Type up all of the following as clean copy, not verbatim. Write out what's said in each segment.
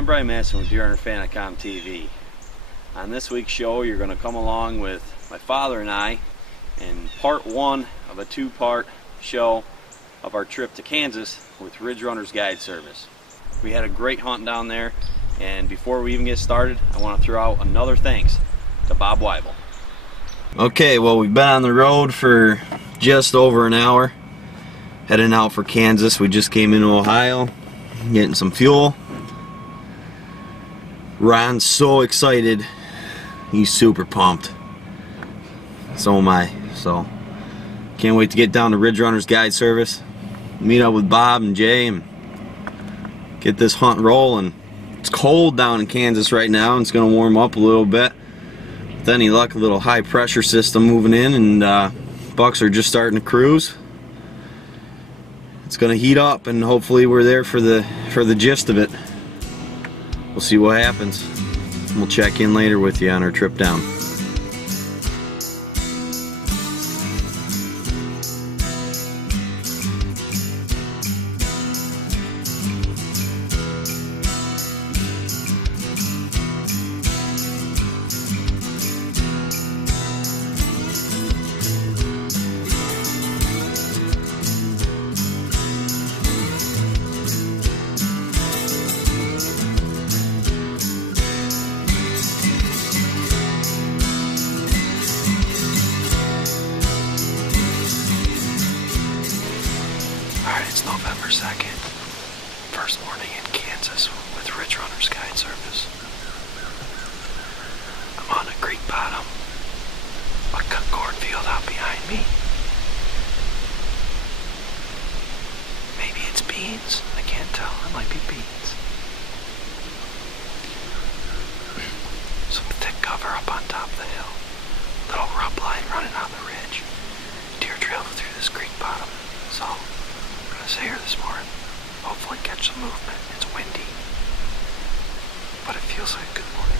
I'm Brian Masson with DeerHunterFan.com TV. On this week's show, you're going to come along with my father and I in part one of a two-part show of our trip to Kansas with RidgeRunners Guide Service. We had a great hunt down there, and before we even get started, I want to throw out another thanks to Bob Weibel. Okay, well, we've been on the road for just over an hour, heading out for Kansas. We just came into Ohio, getting some fuel. Ron's so excited. He's super pumped. So am I. So can't wait to get down to RidgeRunners Guide Service, meet up with Bob and Jay, and get this hunt rolling. It's cold down in Kansas right now, and it's going to warm up a little bit. With any luck, a little high pressure system moving in, and bucks are just starting to cruise. It's going to heat up, and hopefully we're there for the gist of it. We'll see what happens. We'll check in later with you on our trip down. It's November 2nd, first morning in Kansas with RidgeRunners Guide Service. I'm on a creek bottom, a cornfield out behind me. Maybe it's beans, I can't tell, it might be beans. Some thick cover up on top of the hill, little rub line running on the ridge. Deer trail through this creek bottom, so stay here this morning, hopefully catch some movement. It's windy, but it feels like a good morning.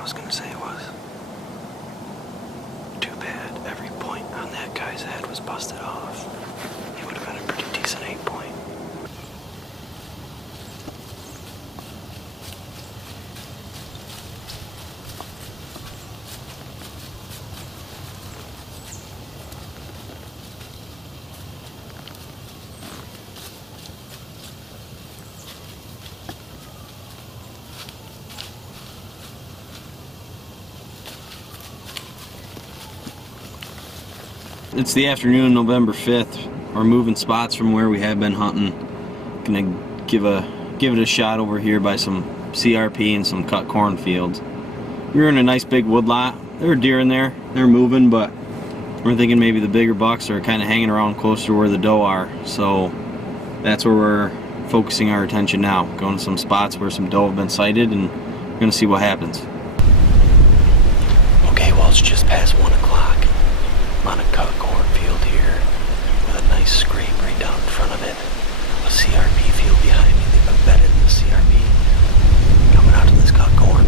I was gonna say was. Too bad every point on that guy's head was busted off. It would have been a pretty decent 8-point. It's the afternoon, November 5th. We're moving spots from where we have been hunting. Gonna give it a shot over here by some CRP and some cut cornfields. We were in a nice big woodlot. There were deer in there. They're moving, but we're thinking maybe the bigger bucks are kind of hanging around closer to where the doe are. So that's where we're focusing our attention now. Going to some spots where some doe have been sighted, and we're gonna see what happens. Okay, well, it's just past 1 o'clock. I'm on a cut cornfield here with a nice scrape right down in front of it. A CRP field behind me. They've been bedded in the CRP. Coming out to this cut corn.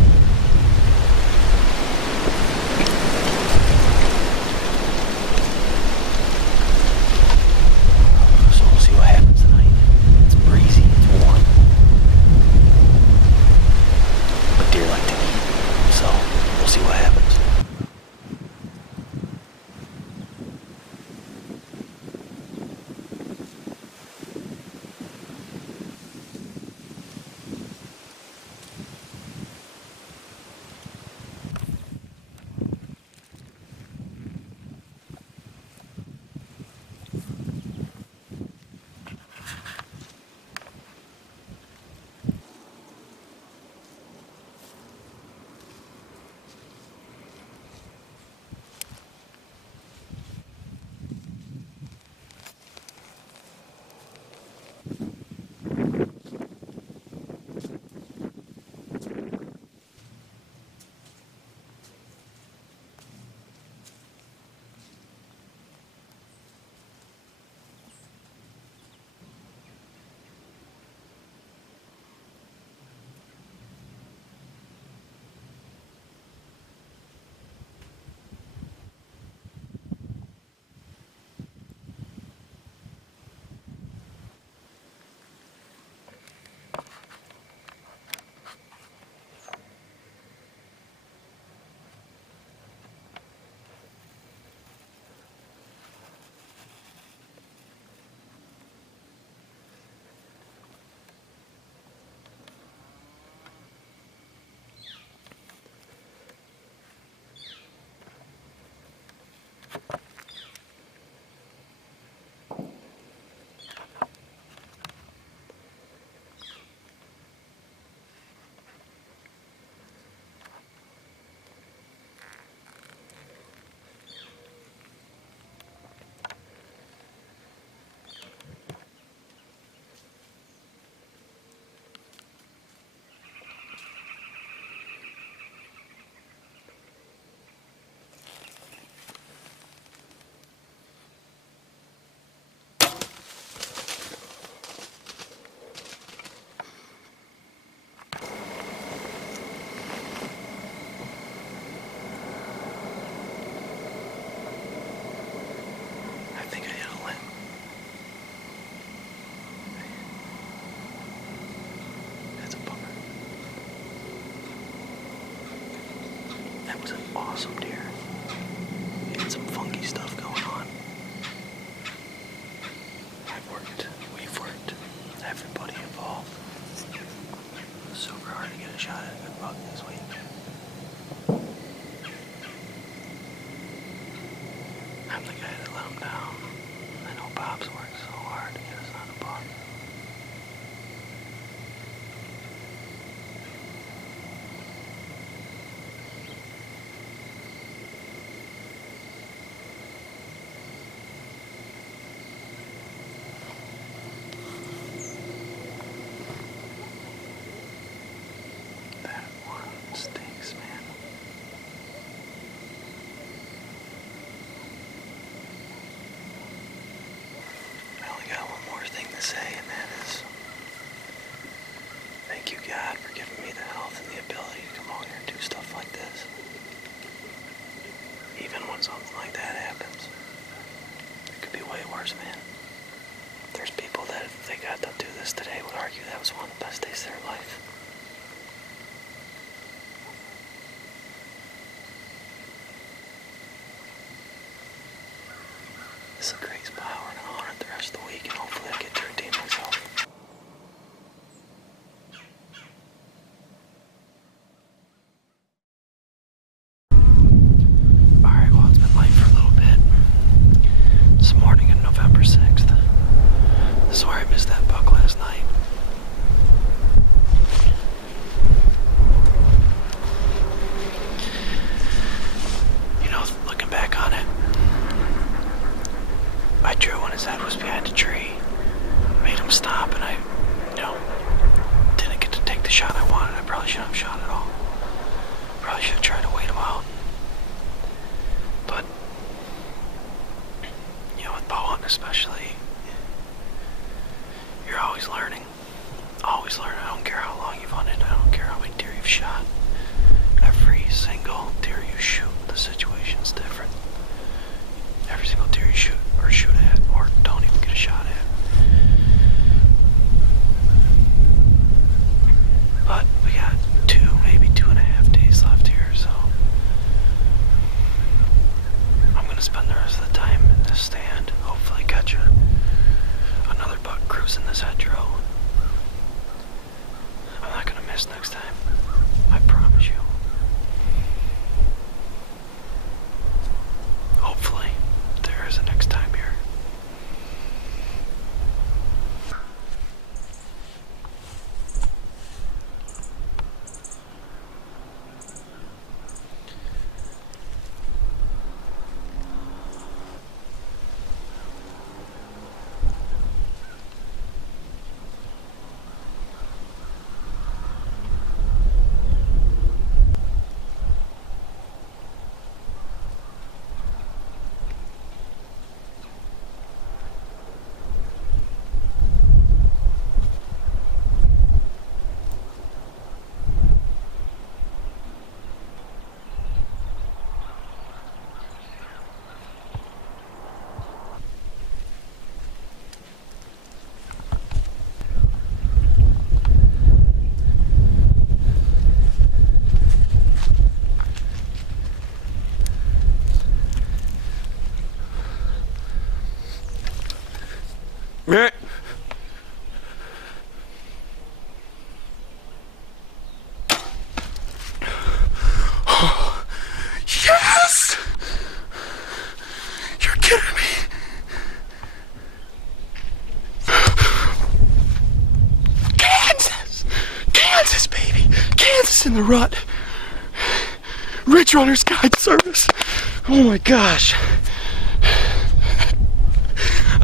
So we'll see what happens tonight. It's breezy, it's warm. But deer like to eat, so we'll see what happens. Was an awesome deer. He had some funky stuff going on. We've worked, everybody involved. It was super hard to get a shot at a good buck this week. I'm the guy that let him down. I know Bob's worked so hard to get us on a buck. Stay. when something like that happens. It could be way worse, man. There's people that if they got to do this today would argue that was one of the best days of their life. This is a great spot. We're gonna hunt it the rest of the week and hopefully I get to redeem myself. Alright, well, it's been late for a little bit. This morning on November 6th. This is where I missed that buck last night. You know, looking back on it, I drew when his head was behind a tree, made him stop, and I, didn't get to take the shot I wanted. I probably shouldn't have shot at all. Probably should have tried to wait him out. But, with bow hunting especially, you're always learning. Always learning. I don't care how long you've hunted. I don't care how many deer you've shot. Every single deer you shoot, the situation's different. Every single deer you shoot at, or don't even get a shot at. But we got maybe 2.5 days left here, so I'm gonna spend the rest of the time in this stand. Hopefully catch another buck cruising this hedgerow. I'm not gonna miss next time. I promise you. Hopefully, there is a next time here. Yes! You're kidding me. Kansas, baby. Kansas in the rut. RidgeRunners Guide Service. Oh my gosh.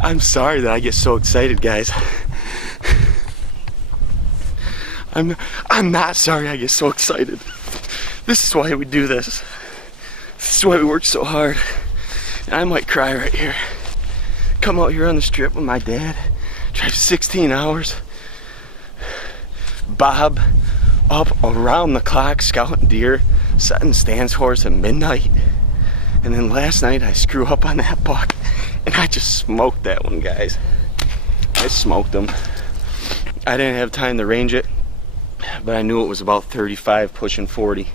I'm sorry that I get so excited, guys. I'm not sorry I get so excited. This is why we do this. This is why we work so hard. And I might cry right here. Come out here on the strip with my dad, drive 16 hours. Bob up around the clock scouting deer, setting stands horse at midnight. And then last night I screw up on that buck and I just smoked that one, guys. I smoked him. I didn't have time to range it, but I knew it was about 35 pushing 40.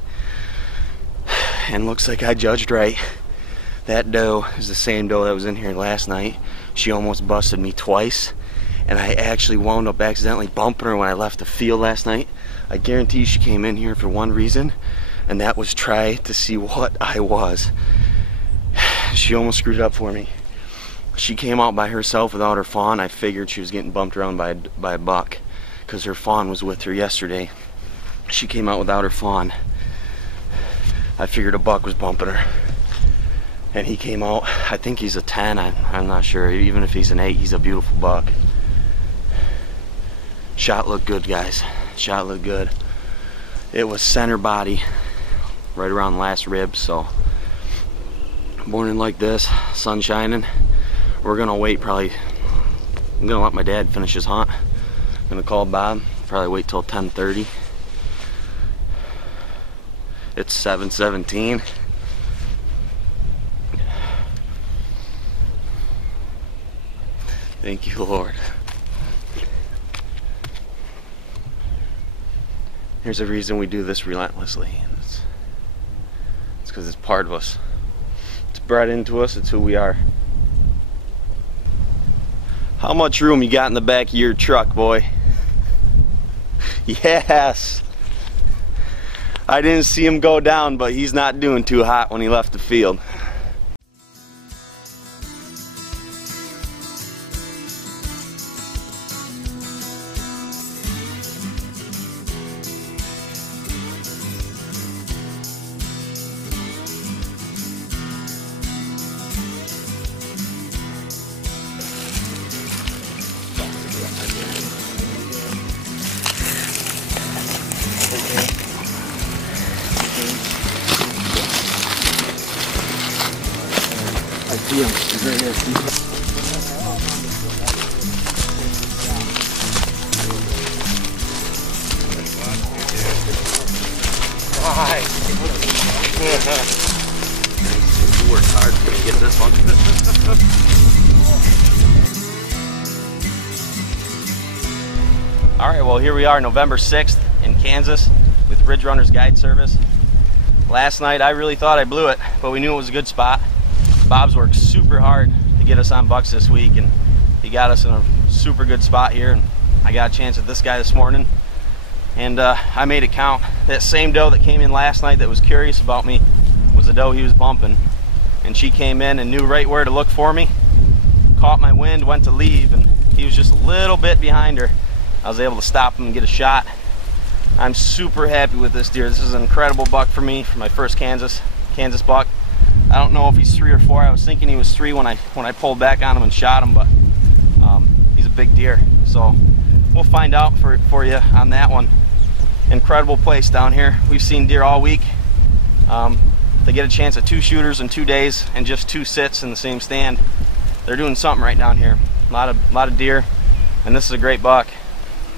And looks like I judged right. That doe is the same doe that was in here last night. She almost busted me twice, and I actually wound up accidentally bumping her when I left the field last night. I guarantee she came in here for one reason, and that was try to see what I was. She almost screwed it up for me. She came out by herself without her fawn. I figured she was getting bumped around by a buck because her fawn was with her yesterday. She came out without her fawn. I figured a buck was bumping her. And he came out, I think he's a 10, I'm not sure. Even if he's an 8, he's a beautiful buck. Shot looked good, guys. Shot looked good. It was center body, right around last rib, so morning like this, sun shining. We're gonna wait probably, I'm gonna let my dad finish his hunt. I'm gonna call Bob, probably wait till 10:30. It's 7:17. Thank you, Lord. Here's a reason we do this relentlessly. It's because it's part of us. It's bred into us. It's who we are. How much room you got in the back of your truck, boy? Yes. I didn't see him go down, but he's not doing too hot when he left the field. I see him. He's right here. Hi. You worked hard to get this one. Alright, well here we are November 6th in Kansas with RidgeRunners Guide Service. Last night I really thought I blew it, but we knew it was a good spot. Bob's worked super hard to get us on bucks this week, and he got us in a super good spot here, and I got a chance at this guy this morning, and I made it count. That same doe that came in last night that was curious about me was the doe he was bumping, and she came in and knew right where to look for me, caught my wind, went to leave, and he was just a little bit behind her. I was able to stop him and get a shot. I'm super happy with this deer. This is an incredible buck for me, for my first Kansas buck. I don't know if he's 3 or 4. I was thinking he was 3 when I pulled back on him and shot him, but he's a big deer. So we'll find out for you on that one. Incredible place down here. We've seen deer all week. They get a chance at 2 shooters in 2 days and just 2 sits in the same stand. They're doing something right down here. A lot of deer, and this is a great buck.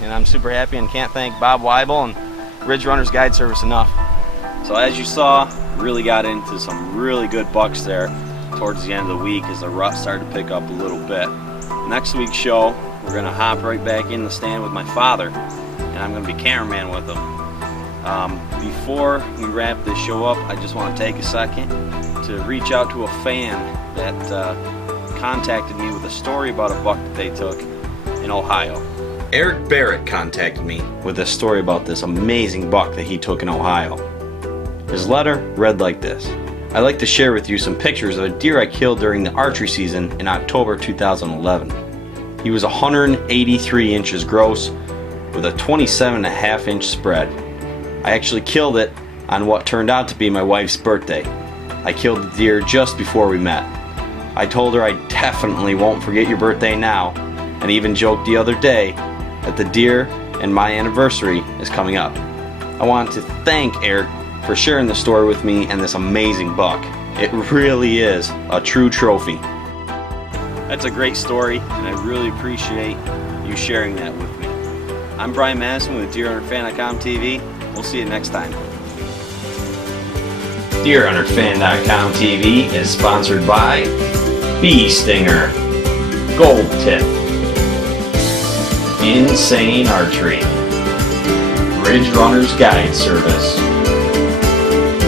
And I'm super happy and can't thank Bob Weibel and RidgeRunners Guide Service enough. So as you saw, really got into some really good bucks there towards the end of the week as the rut started to pick up a little bit. Next week's show, we're going to hop right back in the stand with my father, and I'm going to be cameraman with him. Before we wrap this show up, I just want to take a second to reach out to a fan that contacted me with a story about a buck that they took in Ohio. Eric Barrett contacted me with a story about this amazing buck that he took in Ohio. His letter read like this: I'd like to share with you some pictures of a deer I killed during the archery season in October 2011. He was 183 inches gross with a 27.5 inch spread. I actually killed it on what turned out to be my wife's birthday. I killed the deer just before we met. I told her I definitely won't forget your birthday now, and even joked the other day that the deer and my anniversary is coming up. I want to thank Eric for sharing the story with me and this amazing buck. It really is a true trophy. That's a great story, and I really appreciate you sharing that with me. I'm Brian Madison with DeerHunterFan.com TV. We'll see you next time. DeerHunterFan.com TV is sponsored by Bee Stinger, Gold Tip, Insane Archery, RidgeRunners Guide Service,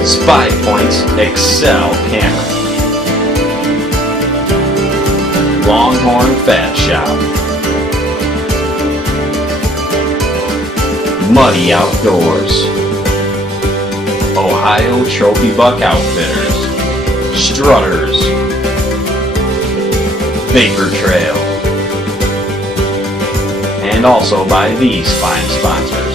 Spy Point's Excel Camera, Longhorn Fat Shop, Muddy Outdoors, Ohio Trophy Buck Outfitters, Strutters, Vapor Trail, and also by these fine sponsors.